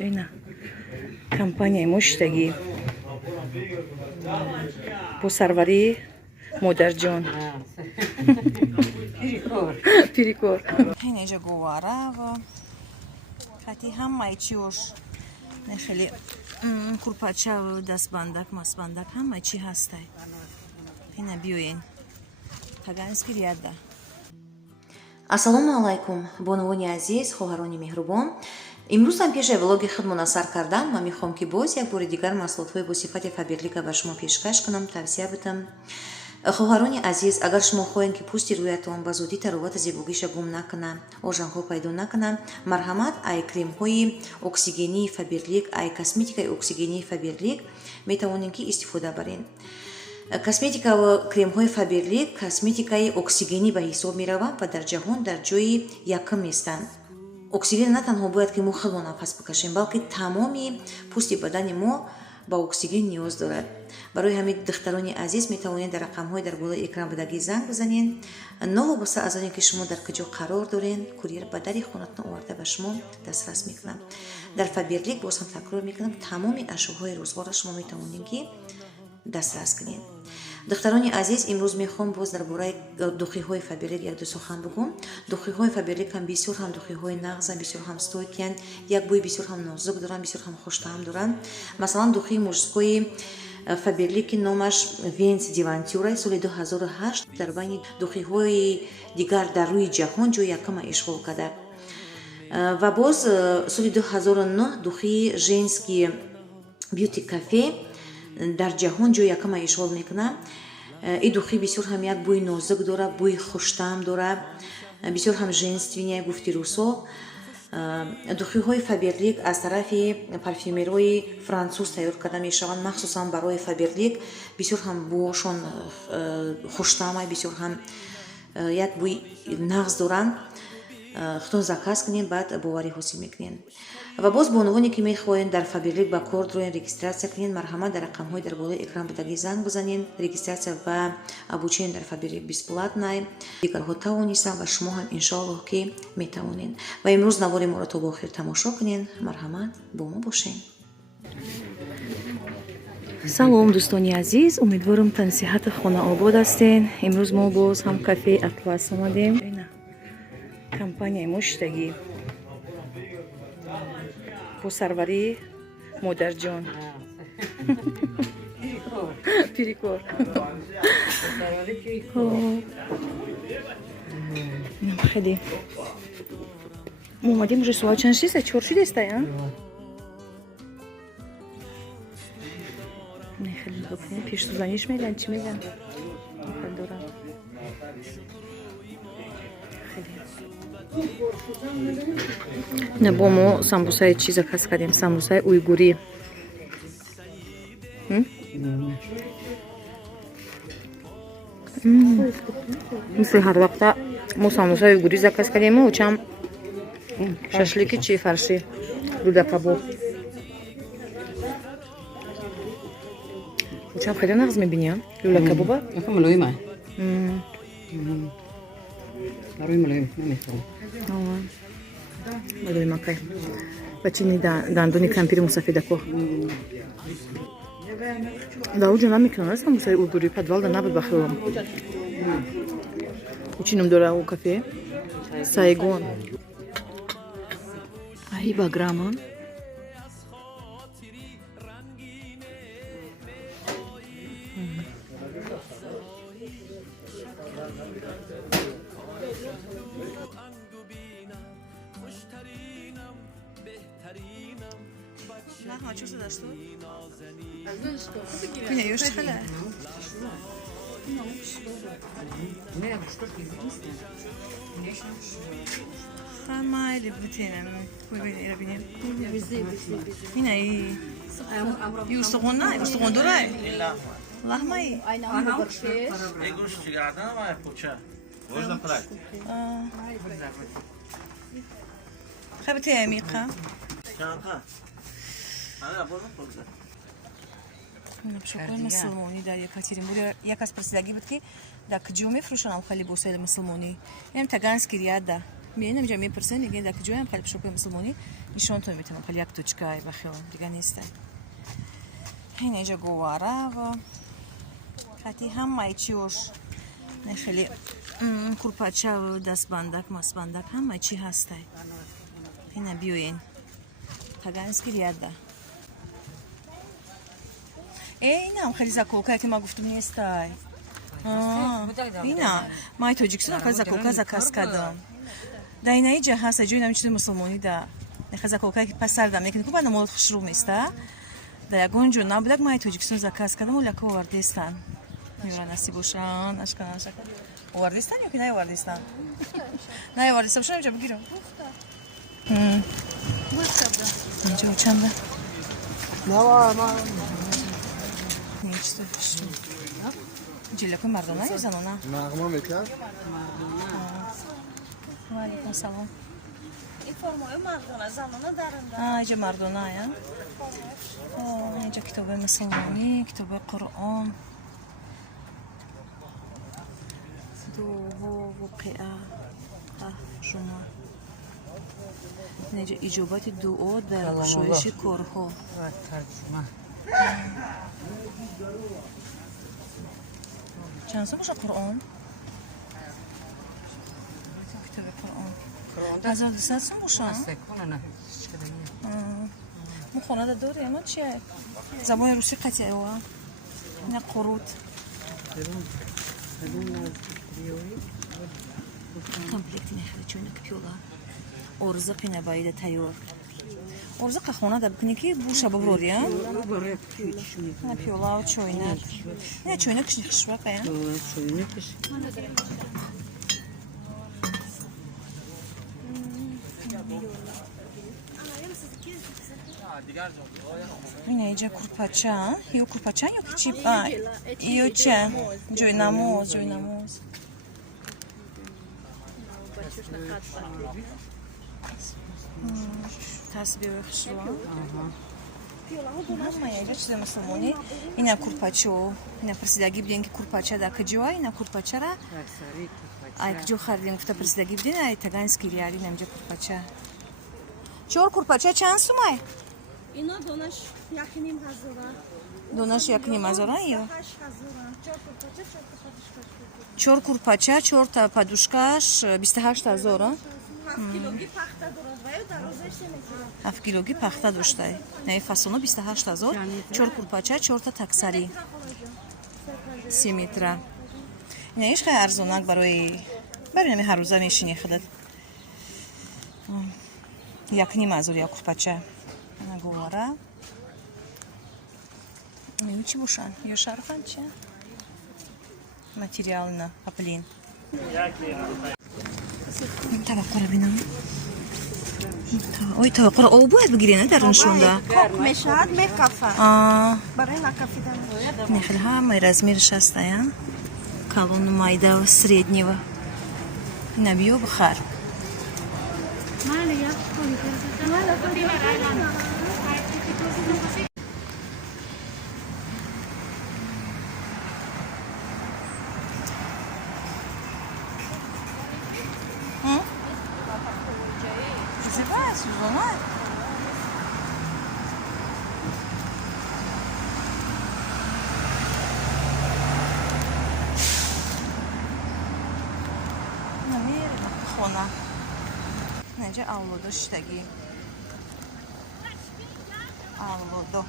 اینا کمپانی مشتگی بسروری مادر جان پیریکور این اینجا گواره و خطی همه چیوش نخیلی کرپاچه و دست بندک ماست بندک همه چی هسته اینا بیوین تاگانسکی ریاده. Ассалому алайкум, бонвони азиз, хоҳарони меҳрубон. имрӯз ҳам пеши влоги худмона сар кардам. Ман мехоҳам ки боз як бори дигар маҳсулотҳои бо сифати фаберлика ба шумо пешкаш кунам, тавсия битам. хоҳарони азиз, агар шумо хоҳем ки пӯсти рӯятон ба зудӣ таровати зебогиша гум накунад, ожанҳо пайдо накунад, марҳамат ай кремҳои оксигении фаберлик, ай косметикаи оксигении фаберлик метавонем ки истифода барем. Косметика ва кремҳои фаберлик косметикаи оксигенӣ ба ҳисоб мераванд ва дар ҷаҳон дар ҷои якум ҳастанд. Оксиген на танҳо бояд ки мо хело нафас бикашем, балки тамоми пӯсти бадани мо ба оксиген ниёз дорад. Барои ҳамин духтарони азиз метавонед дар рақамҳои дар болои экран будагӣ занг бизанед. Новобаста аз оне ки шумо дар куҷо қарор доред, курьер ба дари хонатон оварда ба шумо дастрас мекунад. Дар фаберлик боз ҳам такрор мекунам, тамоми ашёҳои рӯзгора шумо метавонед ки дастрас кунед. духтарони азиз, имрӯз мехоҳам боз дар бораи духиҳои фаберлик як ду сухан бигӯм. Духиҳои фаберлик ҳам бисёр ҳам духиҳои нағзанд, бисёр ҳам стойкиянд, як бӯи бисёр ҳам нозук доранд, бисёр ҳам хуштаъм доранд. Масалан, духии мужскои фаберлики номаш Венс Дивантюра соли 2008 дар байни духиҳои дигар дар рӯи ҷаҳон ҷои якума ишғол карда. Ва боз соли 2009 духии женский бьюти кафе дар ҷаҳон ҷои якума ишғол мекунад. ин духӣ бисёр ҳам як бӯи нозук дорад, бӯи хуштаъм дорад, бисёр ҳам женствения гуфти рӯсо. духиҳои фаберлик аз тарафи парфюмерои француз тайёр карда мешаванд, махсусан барои фаберлик бисёр ҳам бӯшон хуштаъма, бисёр ҳам як бӯи нағз доранд. худтон заказ кунед, баъд боварӣ ҳосил мекунед. ва боз бо унвоне ки мехоҳед дар фаберлик ба кор дороед, регистратсия кунед, марҳамат дар рақамҳои дар болои экран будагӣ занг бизанед. Регистратсия ва обучение дар фаберлик бесплатное. Дигарҳо тавонистанд ва шумо ҳам иншоаллоҳ ки метавонед. Ва имрӯз навори моро то бо охир тамошо кунед. Марҳамат, бо мо бошед. салом дӯстони азиз, умедворам тани сиҳату хонаобод ҳастед. имрӯз мо боз ҳам кафеи атлас омадем. компания муштагӣ босарвари модар ҷон пирикор хеле мо омадем уже соат чанд шиста 4 шудеста я не хеле добре пештузаниш мегӯянд чӣ мегӯянд хеле дорам не бо мо самбусаи чӣ заказ кардем, самбусаи уйгурӣ. мисли ҳар вақта мо самбусаи уйгурӣ заказ кардему чам шашлики чӣ фарши дуда кабоб чам хеле нағз мебинӣ лула кабоба мулоима барои мулоим намехӯрам барои макай ва чини дандони кампири мусафедако да уҷа намекунад самбусаи уйгурӣ подвалда набуд ба хиёлам чинум дора у кафе сайгон аи ба грамма Что сюда что? Поняешь, хала? Хамайли бутинам. Выбери рабине. Ина и юстогонна, юстогондурай. Лахмай. Егош чигарда май поча. Можно прать. Хабти амиқа. Чанка. Ана бозо пурза. Шоколади мусулмонӣ дар Екатеринбург як аз пурсидагӣ буд ки дар куҷо мефурӯшанд авха либосҳои мусулмонӣ. Ин таганский ряда میان اینجا میپرسن میگن در کجایم خیلی شوپ مسلمانی نشانتون میتونم خیلی یک توچکای بخیال دیگه نیسته این اینجا گواره و خاطی همه چیوش نه خیلی کورپاچه و دستبندک مسبندک همه چی هسته اینا بیوین تاگانسکی ریاده اینم خیلی زکوکه که ما گفتم نیسته اینا ما توجیکسون خیلی زکوکه زکاس کردم در این اینجا هست جوی نمیشه مسلمانی ده خیلی زکوکه که پس سردم میکنه که بعد مولد خشروب نیسته در یکون جو نبودک ما توجیکسون زکاس کردم و لکه وردیستن میورا نصیب باشن اشکان شکر وردیستن یا که نه وردیستن نه وردیستن باشن اینجا بگیرم اینجا چنده نیچته بشو جلکو مردانه یا زنانه؟ نغمه میکرد؟ علیکم سلام این فرمای مردانه زنانه درنده اینجا مردانه یا؟ اینجا کتاب مسلمانی کتاب قرآن دو وقعه شما اینجا اجابت دعا در بخشایش کارها چند سال باشه قرآن؟ کتاب قرآن 1200 سال باشه؟ ما خانه داره اما چیه؟ زبان روسی قطعه و نه قرود комплект нехай чойнак пила орзақи набаида тайёр орзақа хона да бикники буша баврори а на пила чойнак не чойнак кишни хишвақа я این اینجا کورپاچه یا کورپاچه یا که چی یا چه جوی نماز تسبیح خشوا همه اینجا چیز مسلمانی اینا کورپاچه اینا پرسیدگی بدین که کورپاچه در کجا اینا کورپاچه را ای کجا خریدین گفته پرسیدگی بدین ای تاگانسکی ریالی اینجا کورپاچه چور کورپاچه چند سومه اینا دونش یکی نیم هزاره دونش یکی نیم هزاره یا 8 هزاره 4 کورپاچه 4 تا پادوشکاش 28000 7 کیلوگی پخته دارد و یا درازش نمیشه 7 کیلوگی پخته داشته نه فاسونو 28000 4 کورپاچه 4 تا تکسری 3 متر اینش خیلی ارزونک برای نمی هر روزه میشینی خودت یک نیم هزار یا کورپاچه نگواره این چی باشن یا شرفن چه материально аплин. Таваққура бинам. Ой, таваққура об бояд бигирин дар нишонда. Кок мешад мекафа. Барои накафидан. Нехел ҳамаи размериш ҳаста, я? Колонну майда ва среднего. Набиё бихар. Сузона? Намер хона. Нече авлодо штаги. Авлодо.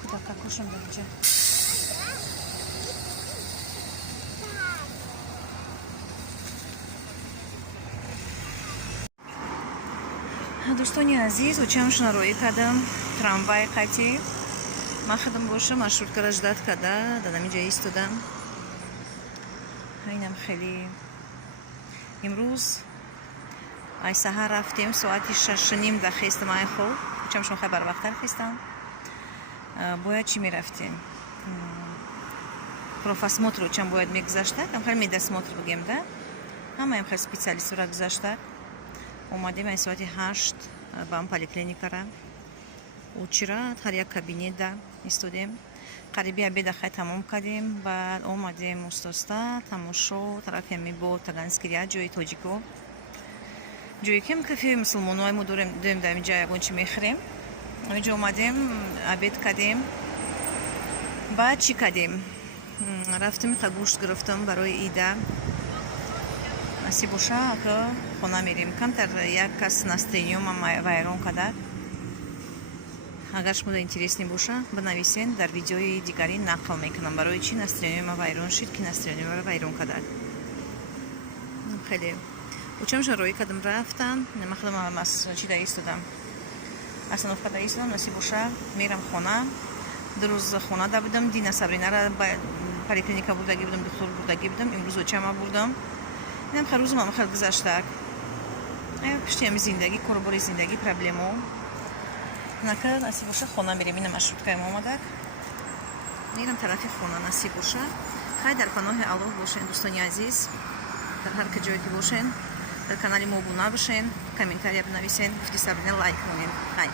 Куда какушем będzie? دوستانی عزیز و چمشون روی کردم تراموای قطعی ما خدم باشه مشروط کرد داد کده دادم اینجا ایستادم اینم خیلی امروز ای سحر رفتیم ساعتی 6:30 و خیستم ای خوب چمشون خیلی بر وقتر خیستم باید چی میرفتیم профосмотру чем باید میگذاشته کم خیلی میدسماتر بگیم ده همه هم خیلی سپیسیالیست رو گذاشته اومدیم این ساعتی 8 با هم پالیکلینیکا را учера هر یک کابینت ده истудем. қариби обеда хай тамом кардем, баъд омадем устоста тамошо тарафи мебо таганскирия ҷои тоҷико. ҷое ки кафе мусулмонои мо дорем дар инҷа ягон чи мехӯрем. Инҷа омадем, обед кардем. Баъд чӣ кардем? Рафтем қа гӯшт гирифтам барои ида. Насиб боша ки хона мерем. Камтар як кас настроениёмам вайрон кардад. Агар шумо интересни боша, бинависен, дар видеои дигари нақл мекунам. Барои чӣ настроениёма вайрон шид, ки настроениёма вайрон кардад. Хеле учамшон роӣ кардам, рафтам, нема худам чӣ дар истодам. Остановка дар истодам, насиб боша, мерам хона. Ду рӯз хонада будам, Дина Сабринара поликлиника бурдагӣ будам, духтур бурдагӣ будам, имрӯз очама бурдам. Инам ха рӯзумам хел гузаштак. Пишти ҳами зиндагӣ, корбори зиндагӣ, проблемо. Нака насиб боша хона мерем, ина маршруткаем омадак. Мерам тарафи хона, насиб боша. Хай дар паноҳи Аллоҳ бошен, дӯстони азиз. Дар ҳар ки ҷое ки бошен, дар канали мо обуна бошен, комментария бинависен, гуфти Сабрина лайк кунед. Хай.